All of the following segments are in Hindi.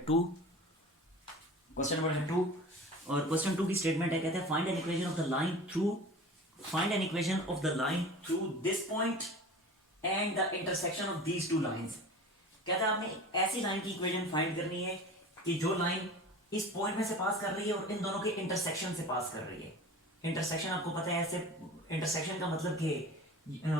टू क्वेश्चन नंबर है टू। और क्वेश्चन टू की स्टेटमेंट है, कहते हैं find an equation of the line through this point and the intersection of these two lines. कहता है आपने ऐसी लाइन की इक्वेशन फाइंड करनी है कि जो लाइन इस पॉइंट में से पास कर रही है और इन दोनों के इंटरसेक्शन से पास कर रही है। इंटरसेक्शन आपको पता है, ऐसे इंटरसेक्शन का मतलब कि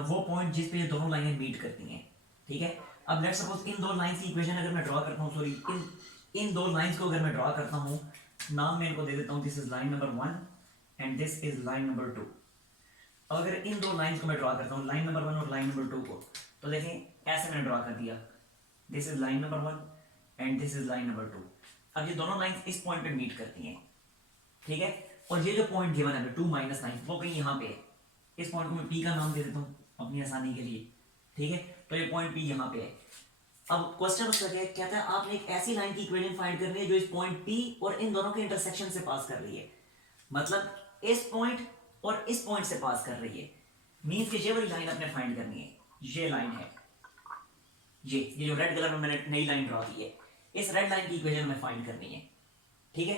वो पॉइंट जिस पे ये दोनों लाइनें मीट करती हैं। ठीक है, अब लेट्स सपोज इन दो लाइंस की इक्वेशन अगर मैं ड्रॉ करता हूँ, सॉरी इन दो लाइंस को अगर मैं ड्रॉ करता हूँ, नाम मैं इनको दे देता हूँ, this is line number 1 and this is line number 2। अब अगर इन दो लाइंस को मैं ड्रॉ करता हूँ, लाइन नंबर 1 और लाइन नंबर 2 को, तो देखें ऐसे मैंने ड्रॉ कर दिया, this is line number 1 and this is line number 2। अब ये दोनों लाइंस इस पॉइंट पे मीट करती हैं। ठीक है, और ये जो पॉइंट गिवन है 2 - 9 वो कहीं यहाँ पे है। इस पॉइंट को मैं पी का नाम दे देता हूँ अपनी आसानी के लिए। ठीक है, तो ये पॉइंट पी यहाँ पे है। अब क्वेश्चन उसका क्या है, कहता है आपने एक ऐसी लाइन की इक्वेशन फाइंड करनी है जो इस पॉइंट पी और इन दोनों के इंटरसेक्शन से पास कर रही है। मतलब इस पॉइंट और इस पॉइंट से पास कर रही है। मींस कि ये वाली लाइन आपने फाइंड करनी है, ये लाइन है, ये जो रेड कलर में मैंने नई लाइन ड्रॉ की है, इस रेड लाइन की इक्वेशन में फाइंड करनी है। ठीक है,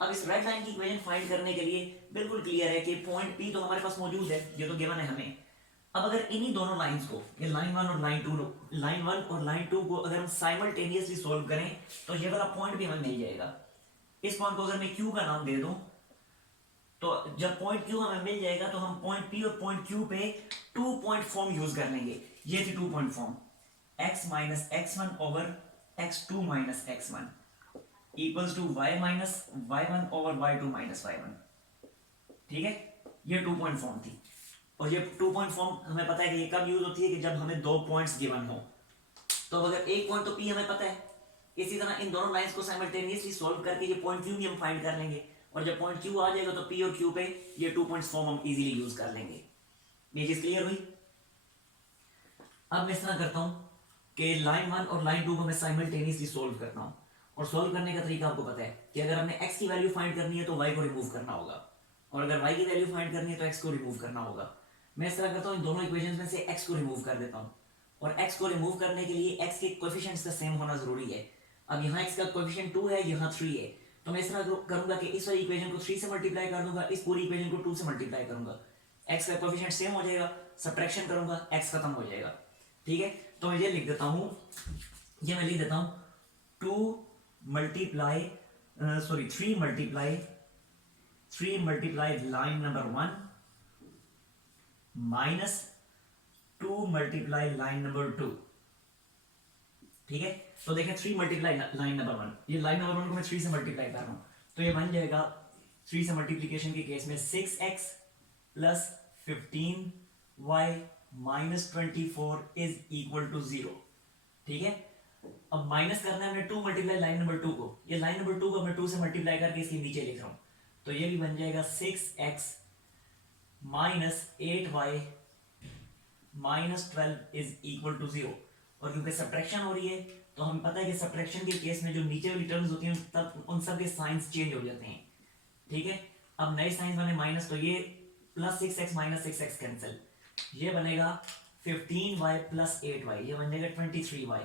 अब इस रेड लाइन की इक्वेशन फाइंड करने के लिए बिल्कुल क्लियर है कि पॉइंट पी तो हमारे पास मौजूद है, ये तो गिवन है हमें। अब अगर इन्हीं दोनों लाइंस को, ये लाइन 1 और लाइन 2 को अगर हम साइमल्टेनियसली सॉल्व करें तो ये वाला पॉइंट भी हमें मिल जाएगा। इस पॉइंट को अगर मैं क्यू का नाम दे दूं, तो जब पॉइंट क्यू हमें मिल जाएगा तो हम पॉइंट पी और पॉइंट क्यू पे 2 पॉइंट फॉर्म यूज कर लेंगे। ये थी 2 point form, x minus x1 over x2 minus x1 equals to y minus y1 over y2 minus y1। ठीक है, ये 2 पॉइंट फॉर्म थी। और ये 2 पॉइंट फॉर्म हमें पता है कि ये कब यूज होती है कि जब हमें 2 पॉइंट्स गिवन हो। तो अगर एक पॉइंट तो P हमें पता है, इसी तरह इन दोनों लाइंस को साइमल्टेनियसली सॉल्व करके ये पॉइंट Q भी हम फाइंड कर लेंगे। और जब पॉइंट Q आ जाएगा तो P और Q पे ये 2 पॉइंट्स फॉर्म हम इजीली यूज कर लेंगे। ये चीज क्लियर हुई। अब मैं इस तरह करता हूं कि लाइन 1 और लाइन 2 को मैं साइमल्टेनियसली सॉल्व करता हूं। और सॉल्व करने का तरीका आपको पता है कि अगर हमें x की वैल्यू फाइंड करनी है तो y को रिमूव करना होगा, और अगर y की वैल्यू फाइंड करनी है तो x को रिमूव करना होगा। मैं इस तरह करता हूं, इन दोनों इक्वेशंस में से x को रिमूव कर देता हूं। और x को रिमूव करने के लिए x के कोएफिशिएंट्स का सेम होना जरूरी है। अब यहाँ x का कोएफिशिएंट 2 है, यहाँ 3 है, तो मैं इस तरह करूंगा कि इस वाली इक्वेशन को 3 से मल्टीप्लाई कर दूंगा, इस पूरी इक्वेशन को 2 से मल्टीप्लाई करूंगा। x का कोएफिशिएंट सेम हो जाएगा, सब्ट्रैक्शन करूंगा, x खत्म हो जाएगा। ठीक है, तो मैं ये लिख देता हूं, ये मैं लिख देता हूं 3 multiply line number 1 minus 2 multiply line number 2। ठीक है, तो देखें 3 मल्टीप्लाई लाइन नंबर 1, ये लाइन नंबर 1 को मैं 3 से मल्टीप्लाई कर रहा हूं, तो ये बन जाएगा 3 से मल्टीप्लीकेशन के केस में 6x plus 15y minus 24 is equal to 0। ठीक है, अब माइनस करना है हमने 2 मल्टीप्लाई लाइन नंबर 2 को, ये लाइन नंबर 2 को मैं 2 से मल्टीप्लाई करके इसके नीचे लिख रहा हूं, तो ये भी बन जाएगा 6x minus 8y minus 12 is equal to 0। और क्योंकि सब्ट्रैक्शन हो रही है तो हमें पता है कि सब्ट्रैक्शन के केस में जो नीचे वाली टर्म्स होती हैं तब उन सब के साइंस चेंज हो जाते हैं। ठीक है, अब नए साइंस बने माइनस, तो ये plus 6x minus 6x cancel, ये बनेगा 15y प्लस 8y, ये बन जाएगा 23y।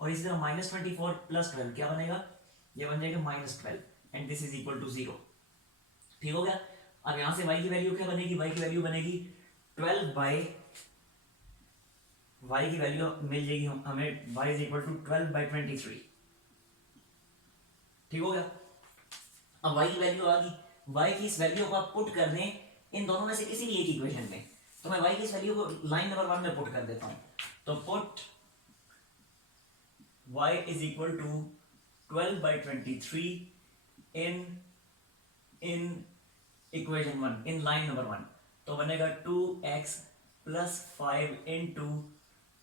और इसी तरह माइनस 24 प्लस 12 क्या बनेगा, ये बन जाएगा minus 12 and this is equal to 0। ठीक हो गया। अब यहां से y की वैल्यू क्या बनेगी, y की वैल्यू बनेगी 12 बाई, y की वैल्यू मिल जाएगी हमें, y is equal to 12 by 23। ठीक हो गया। अब y की वैल्यू आ गई, y की इस वैल्यू को आप पुट कर दें इन दोनों में से किसी भी एक इक्वेशन में, तो मैं y की इस वैल्यू को लाइन नंबर 1 में पुट कर देता हूं, तो put y is equal to 12 by 23 in equation 1, in line number 1, तो बनेगा 2x plus 5 into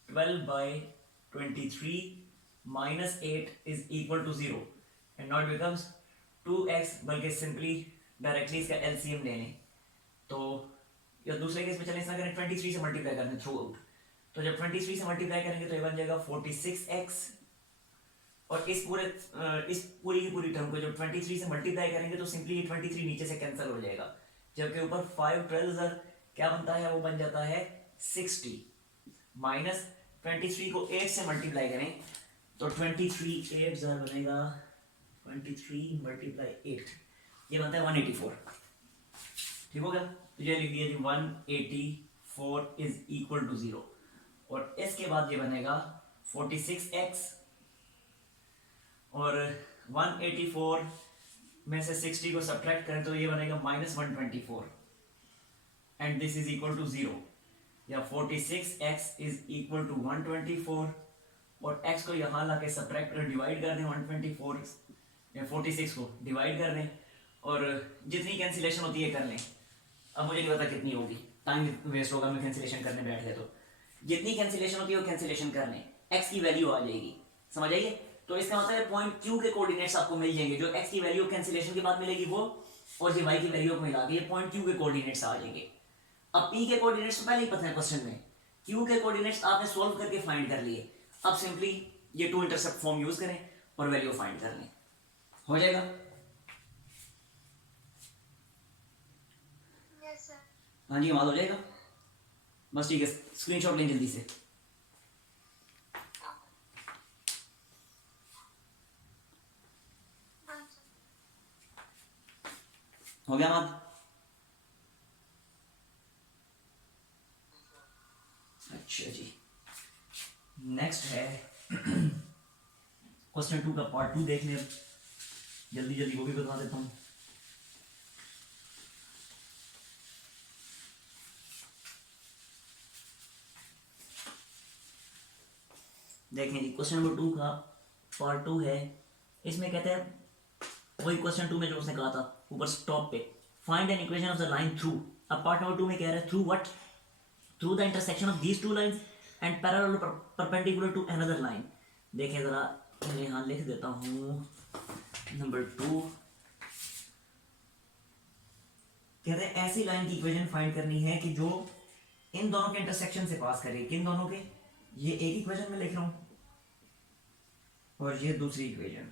12 by 23 minus 8 is equal to 0 and now it becomes 2x, बल्कि सिंपली डायरेक्टली इसका एलसीएम ले लें, तो या दूसरे केस में चलें, इसका करें 23 से मल्टीप्लाई करने थ्रू आउट, तो जब 23 से मल्टीप्लाई करेंगे तो ये बन जाएगा 46x, और इस पूरी की पूरी टर्म को जब 23 से मल्टीप्लाई करेंगे तो सिंपली ये 23 नीचे से कैंसिल हो जाएगा, जबकि ऊपर 5 12 क्या बनता है, वो बन जाता है 60, माइनस 23 को 8 से मल्टीप्लाई करें तो 23 8 ज़रा बनेगा 23 × 8, ये बनता है 184। ठीक हो गया, तो ये लिख दिया जी 184 इज इक्वल टू 0, और इसके बाद ये बनेगा 46x, और 184 में से 60 को सब्ट्रैक्ट करें तो ये बनेगा -124, and this is equal to 0, या 46x इज इक्वल टू 124, और x को यहाँ ला के सब्ट्रैक्ट कर डिवाइड कर दें 124 या 46 को डिवाइड कर दें, और जितनी कैंसिलेशन होती है कर लें। अब मुझे नहीं पता कितनी होगी, टाइम वेस्ट होगा मैं कैंसिलेशन करने बैठ गया, तो जितनी कैंसिलेशन होती है वो कैंसिलेशन कर लें, x की वैल्यू आ जाएगी, समझ आइए। तो इसका मतलब है पॉइंट Q के कोऑर्डिनेट्स आपको मिल जाएंगे, जो x की वैल्यू कैंसिलेशन के बाद मिलेगी वो, और ये y की वैल्यू को मिला के ये पॉइंट Q के कोऑर्डिनेट्स आ जाएंगे। अब P के कोऑर्डिनेट्स तो पहले ही पता है क्वेश्चन में, Q के कोऑर्डिनेट्स आपने सॉल्व करके फाइंड कर लिए, अब सिंपली ये टू इंटरसेप्ट फॉर्म यूज करें और वैल्यू फाइंड कर लें, हो जाएगा। हाँ जी हमारा हो जाएगा, बस ठीक है, स्क्रीनशॉट लें जल्दी से। हो गया मात? अच्छा जी, नेक्स्ट है क्वेश्चन 2 का पार्ट 2 देखने, जल्दी जल्दी वो भी बता देता हूँ। देखें जी, क्वेश्चन नंबर 2 का पार्ट 2 है, इसमें कहते हैं वही क्वेश्चन 2 में जो उसने कहा था ऊपर स्टॉप पे, find an equation of the line through. अब पार्ट नंबर 2 में कह रहा है through what, through the intersection of these two lines and parallel perpendicular to another line. देखें जरा, मैं यहाँ लिख देता हूँ नंबर 2, कहते हैं ऐसी लाइन की इक्वेशन फाइंड करनी है कि जो इन दोनों के इंटरसेक्शन से पास करे। किन दोनों के, ये एक इक्वेशन में लिख रहा हूं और ये दूसरी इक्वेशन।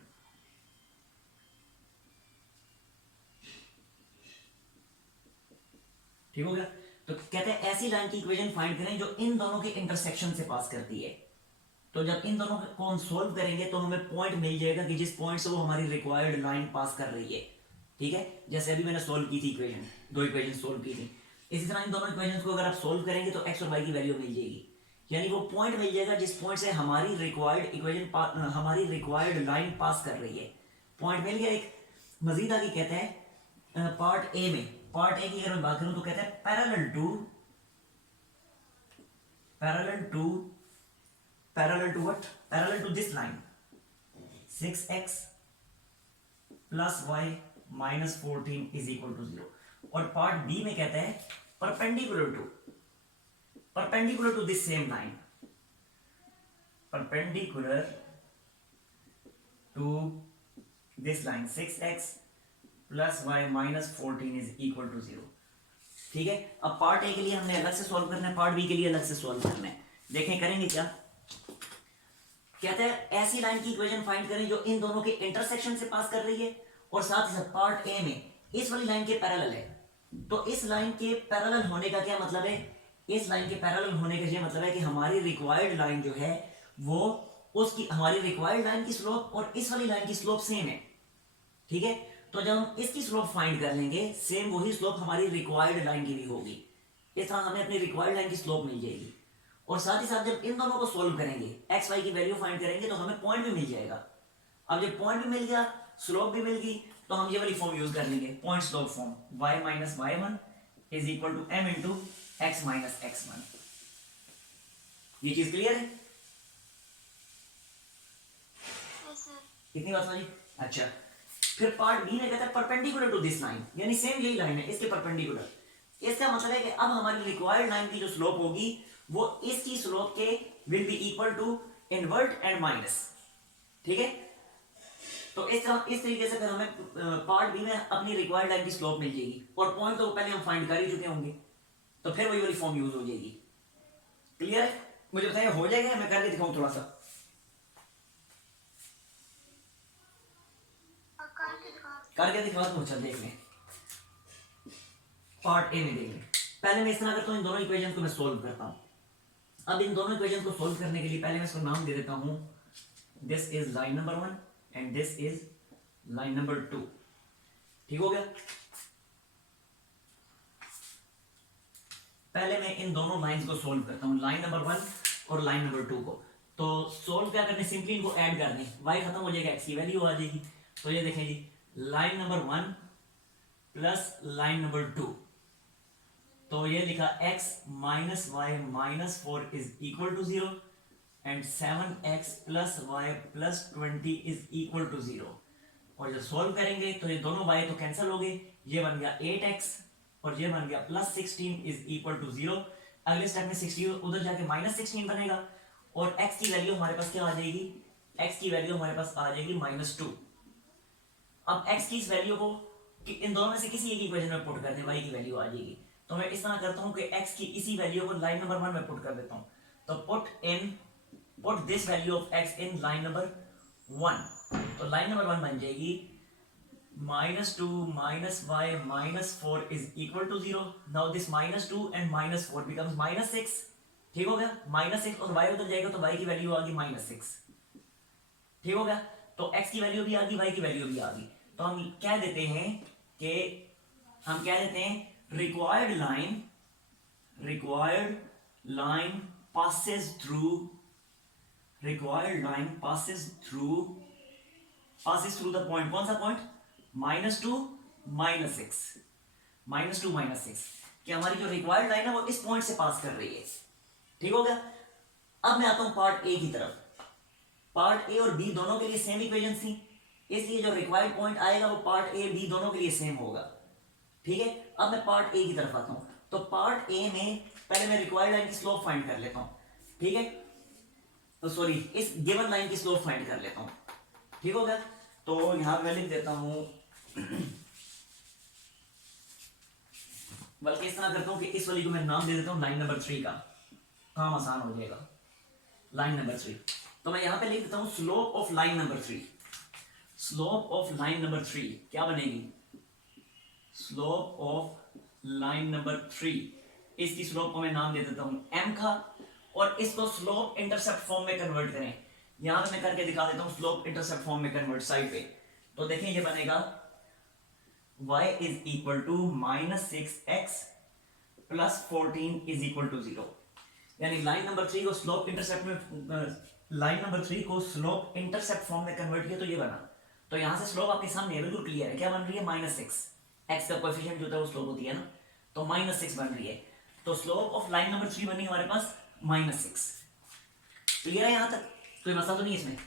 ठीक हो गया, तो कहते हैं ऐसी लाइन की इक्वेशन फाइंड करें जो इन दोनों के इंटरसेक्शन से पास करती है। तो जब इन दोनों को हम सोल्व करेंगे तो हमें पॉइंट मिल जाएगा कि जिस पॉइंट से वो हमारी रिक्वायर्ड लाइन पास कर रही है। ठीक है, जैसे अभी मैंने सोल्व की थी इक्वेशन, 2 इक्वेशन सोल्व की थी, इसी तरह इन दोनों इक्वेशन को अगर आप सोल्व करेंगे तो एक्स और वाई की वैल्यू मिल जाएगी, यानी वो पॉइंट मिल जाएगा जिस पॉइंट से हमारी रिक्वायर्ड इक्वेशन हमारी रिक्वायर्ड लाइन पास कर रही है। पॉइंट मिल गया एक। मजीद आगे कहते हैं पार्ट ए में, पार्ट ए की अगर मैं बात करूं तो कहते हैं parallel to what, parallel to this line 6x plus y minus 14 is equal to 0। और पार्ट बी में कहते हैं perpendicular to this same line, perpendicular to this line 6x plus y minus 14 is equal to 0। ठीक है, अब पार्ट ए के लिए हमने अलग से सॉल्व करना है, पार्ट बी के लिए अलग से सॉल्व करना है। देखें करेंगे क्या, कहते हैं ऐसी लाइन की इक्वेशन फाइंड करें जो इन दोनों के इंटरसेक्शन से पास कर रही है और साथ ही साथ पार्ट ए में इस वाली लाइन के पैरेलल है। तो इस लाइन के पैरेलल होने का क्या मतलब है, इस लाइन के पैरेलल होने का ये मतलब है कि हमारी रिक्वायर्ड लाइन जो है वो उसकी, हमारी रिक्वायर्ड लाइन की स्लोप और इस वाली लाइन की स्लोप सेम है। ठीक है, तो जब हम इसकी स्लोप फाइंड कर लेंगे सेम वही स्लोप हमारी रिक्वायर्ड लाइन की भी होगी। इस तरह हमें अपनी रिक्वायर्ड लाइन की स्लोप मिल जाएगी। और साथ ही साथ जब इन दोनों को सोल्व करेंगे, एक्स वाई की वैल्यू फाइंड करेंगे तो हमें पॉइंट भी मिल जाएगा। अब जब पॉइंट भी मिल गया, स्लोप भी मिल गई, तो हम ये वाली फॉर्म यूज कर लेंगे, point slope form, y minus y1 is equal to m into x minus x1। ये चीज क्लियर है? कितनी बात समझी? अच्छा, फिर पार्ट बी में कहता है परपेंडिकुलर टू दिस लाइन, यानी सेम यही लाइन है, इसके परपेंडिकुलर। इसका मतलब है कि अब हमारी रिक्वायर्ड लाइन की जो स्लोप होगी वो इसकी स्लोप के will be equal to invert and minus. ठीक है, तो इस तरीके से फिर हमें पार्ट बी में अपनी रिक्वायर्ड लाइन की स्लोप मिल जाएगी और पॉइंट तो पहले हम फाइंड कर ही चुके होंगे, तो फिर वही वाली फॉर्म यूज हो जाएगी। क्लियर है? मुझे बताइए हो जाएगा? मैं करके दिखाऊं थोड़ा सा, करके दिखा तो चल देख लें। पार्ट ए में देख लें। पहले मैं इस तरह करता हूं, इन दोनों इक्वेशन को मैं सोल्व करता हूं। अब इन दोनों इक्वेशन को सोल्व करने के लिए पहले मैं इसको नाम दे देता हूं this is line number 1 and this is line number 2। ठीक हो गया। पहले मैं इन दोनों लाइंस को सोल्व करता हूं, लाइन नंबर 1 और लाइन नंबर 2 को। तो सोल्व क्या करने, सिंपली इनको ऐड कर दें, y खत्म हो जाएगा, x की वैल्यू आ जाएगी। तो ये देखें जी, लाइन नंबर 1 प्लस लाइन नंबर 2, तो ये लिखा x minus y minus 4 is equal to 0 and 7x plus y plus 20 is equal to 0। और जब सोल्व करेंगे तो ये दोनों y तो कैंसिल हो गए, ये बन गया 8x और ये बन गया प्लस 16 इज इक्वल टू 0। अगले स्टेप में 16 उधर जाके माइनस 16 बनेगा और x की वैल्यू हमारे पास क्या आ जाएगी, x की वैल्यू हमारे पास आ जाएगी -2। अब x की इस वैल्यू को कि इन दोनों में से किसी एक इक्वेशन में पुट कर दें, y की वैल्यू आ जाएगी। तो मैं इस तरह करता हूं कि x की इसी वैल्यू को लाइन नंबर 1 में पुट कर देता हूं। तो put this value of x in line number 1। तो लाइन नंबर 1 बन जाएगी -2 minus y minus 4 is equal to 0। now this -2 and -4 becomes -6। ठीक हो गया, -6 और y उधर जाएगा तो y की वैल्यू आ गई -6। ठीक हो गया, तो x की वैल्यू भी आ गई, y की वैल्यू भी आ गई। तो हम क्या देते हैं कि हम क्या देते हैं, required line passes through the point। कौन सा पॉइंट, -2 -6 कि हमारी जो रिक्वायर्ड लाइन है वो इस पॉइंट से पास कर रही है। ठीक हो गया। अब मैं आता हूं पार्ट ए की तरफ। पार्ट ए और बी दोनों के लिए सेम इक्वेशन थी, इसलिए जो रिक्वायर्ड पॉइंट आएगा वो पार्ट ए बी दोनों के लिए सेम होगा। ठीक है, अब मैं पार्ट ए की तरफ आता हूं। तो पार्ट ए में पहले मैं रिक्वायर्ड लाइन की स्लोप फाइंड कर लेता हूं। ठीक है, तो सॉरी, इस गिवन लाइन की स्लोप फाइंड कर लेता हूं। ठीक हो गया, तो यहां मैं लिख देता हूं बल्कि इस तरह करता हूं कि इस वाली को मैं नाम दे देता हूं लाइन नंबर 3 का, काम आसान हो जाएगा। लाइन नंबर 3, तो मैं यहां पे लिख देता हूं slope of line number 3। Slope of line number 3 क्या बनेगी, स्लोप ऑफ लाइन नंबर 3, इसकी स्लोप को मैं नाम दे देता हूं m का, और इसको स्लोप इंटरसेप्ट फॉर्म में कन्वर्ट करें। यहां पे मैं करके दिखा देता हूं स्लोप इंटरसेप्ट फॉर्म में कन्वर्ट साइड पे। तो देखें ये बनेगा y is equal to -6x plus 14 is equal to 0। यानी लाइन नंबर 3 को स्लोप इंटरसेप्ट में लाइन नंबर 3 को स्लोप इंटरसेप्ट फॉर्म में कन्वर्ट किया तो ये बना। तो यहां से स्लोप आपके सामने है, बिल्कुल क्लियर है, क्या बन रही है, -6। x का कोएफिशिएंट जो होता है वो स्लोप होती है ना, तो -6 बन रही है। तो स्लोप ऑफ लाइन नंबर 3 बनी हमारे पास -6। क्लियर है यहां तक, कोई मसला तो नहीं इसमें।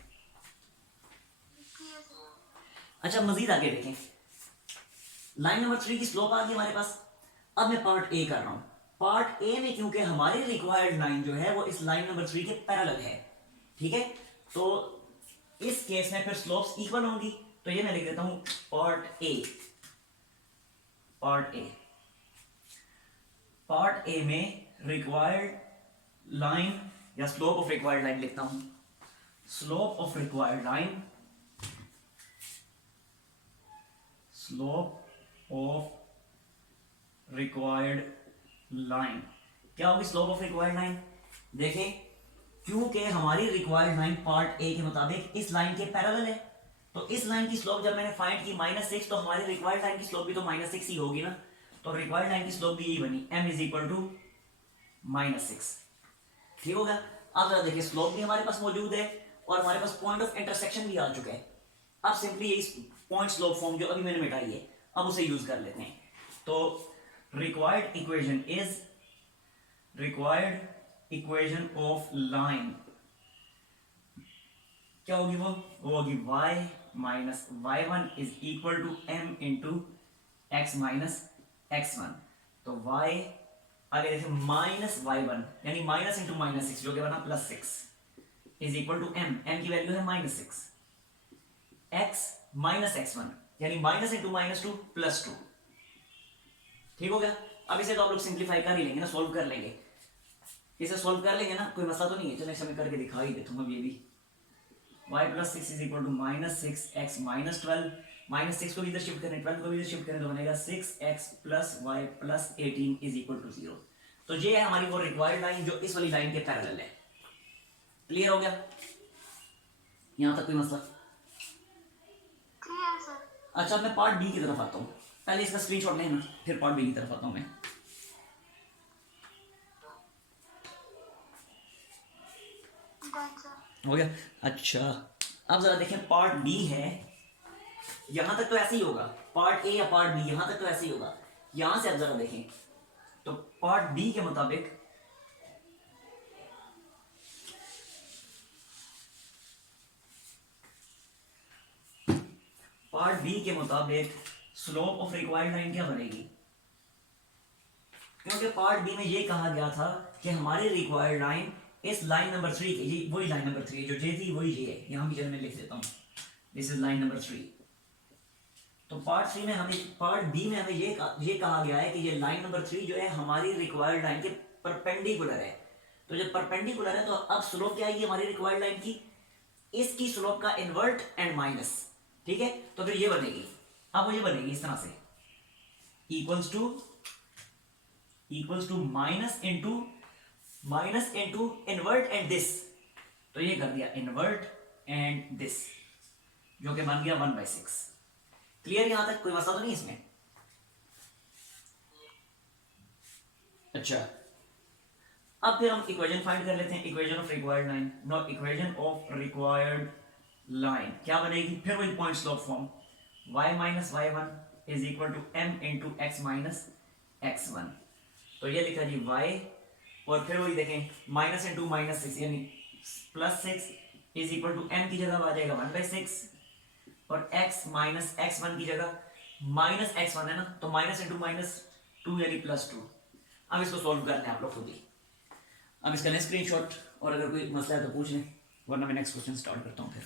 अच्छा, मजीद आगे देखें, लाइन नंबर 3 की स्लोप आ गई हमारे पास। अब मैं पार्ट ए कर रहा हूं। पार्ट ए में क्योंकि हमारी रिक्वायर्ड लाइन जो है वो इस लाइन नंबर 3 के पैरेलल है, ठीक है, तो इस केस में फिर स्लोप्स इक्वल होंगी। तो ये मैं लिख देता हूं पार्ट ए में रिक्वायर्ड लाइन या स्लोप ऑफ रिक्वायर्ड लाइन लिखता हूं, slope of required line, slope of required line क्या होगी, स्लोप ऑफ रिक्वायर्ड लाइन। देखें, क्योंकि हमारी रिक्वायर्ड लाइन पार्ट ए के मुताबिक इस लाइन के पैरेलल है, तो इस लाइन की स्लोप जब मैंने फाइंड की -6, तो हमारी रिक्वायर्ड लाइन की स्लोप भी तो -6 ही होगी ना। तो रिक्वायर्ड लाइन की स्लोप भी यही बनी, m इज इक्वल टू -6। ठीक होगा। अब जरा देखिए, स्लोप भी हमारे पास मौजूद है और हमारे पास पॉइंट ऑफ इंटरसेक्शन भी आ चुका है। अब सिंपली इस पॉइंट स्लोप फॉर्म जो अभी मैंने मिटाई है, अब उसे यूज कर लेते हैं। तो रिक्वायर्ड इक्वेशन ऑफ लाइन क्या होगी, वो होगी y minus y1 is equal to m into x minus x1। तो y आगे देखिए -y1 यानी माइनस इंटू -6 जो कि बना +6 इज इक्वल टू m की वैल्यू है -6, x माइनस x1 यानी माइनस इंटू -2 +2। ठीक हो गया। अब इसे तो आप लोग सिंप्लीफाई कर ही लेंगे ना, सोल्व कर लेंगे, इसे सोल्व कर लेंगे ना, कोई मसला तो नहीं है। चलो इसे मैं करके दिखा ही देता हूँ। अब ये भी y plus 6 is equal to -6x minus 12, -6 को भी इधर शिफ्ट करें, 12 को भी इधर शिफ्ट करें तो बनेगा 6x plus y plus 18 is equal to 0। तो ये है हमारी वो रिक्वायर्ड लाइन जो इस वाली लाइन के पैरेलल है। क्लियर हो गया। यहाँ तक कोई मसला? Clear sir. अच्छा, मैं पार्ट बी की तरफ आता हूँ, पहले इसका स्क्रीनशॉट लेना, फिर पार्ट बी की तरफ आता हूँ मैं। Done sir. हो गया? अच्छा, अब जरा देखें, पार्ट बी है, यहां तक तो ऐसे ही होगा, पार्ट ए या पार्ट बी यहां तक तो ऐसे ही होगा। यहां से आप जरा देखें तो पार्ट बी के मुताबिक स्लोप ऑफ रिक्वायर्ड लाइन क्या बनेगी? क्योंकि पार्ट बी में ये कहा गया था कि हमारी रिक्वायर्ड लाइन इस लाइन नंबर 3 की, ये वही लाइन नंबर 3 जो जे थी वही ये है, यहां भी चलो मैं लिख देता हूं, दिस इज लाइन नंबर 3। तो पार्ट बी में हमें ये कहा गया है कि ये लाइन नंबर 3 जो है हमारी रिक्वायर्ड लाइन के परपेंडिकुलर है। तो जब परपेंडिकुलर है तो अब स्लोप क्या आएगी हमारी रिक्वायर्ड लाइन की? इसकी स्लोप का इन्वर्ट एंड माइनस, ठीक है? तो फिर ये बनेगी, अब वो ये बनेगी इस तरह से, equals to minus into invert and this. तो ये कर दिया इन्वर्ट एंड दिस, जो कि बन गया 1/6। क्लियर? यहां तक कोई मसला तो नहीं इसमें? अच्छा, अब फिर हम इक्वेशन फाइंड कर लेते हैं, equation of required line. No, equation of required line क्या बनेगी? फिर वही point slope form, y minus y1 is equal to m into x minus x1। तो ये लिखा जी y, और फिर वही देखें माइनस इंटू माइनस 6 यानी plus 6 is equal to m की जगह आ जाएगा 1/6, और x माइनस x1 की जगह माइनस x1 है ना, तो माइनस इंटू माइनस 2 यानी +2। अब इसको सॉल्व करते हैं आप लोग खुद ही। अब इसका लें स्क्रीनशॉट, और अगर कोई मसला है तो पूछ लें, वरना मैं नेक्स्ट क्वेश्चन स्टार्ट करता हूँ फिर।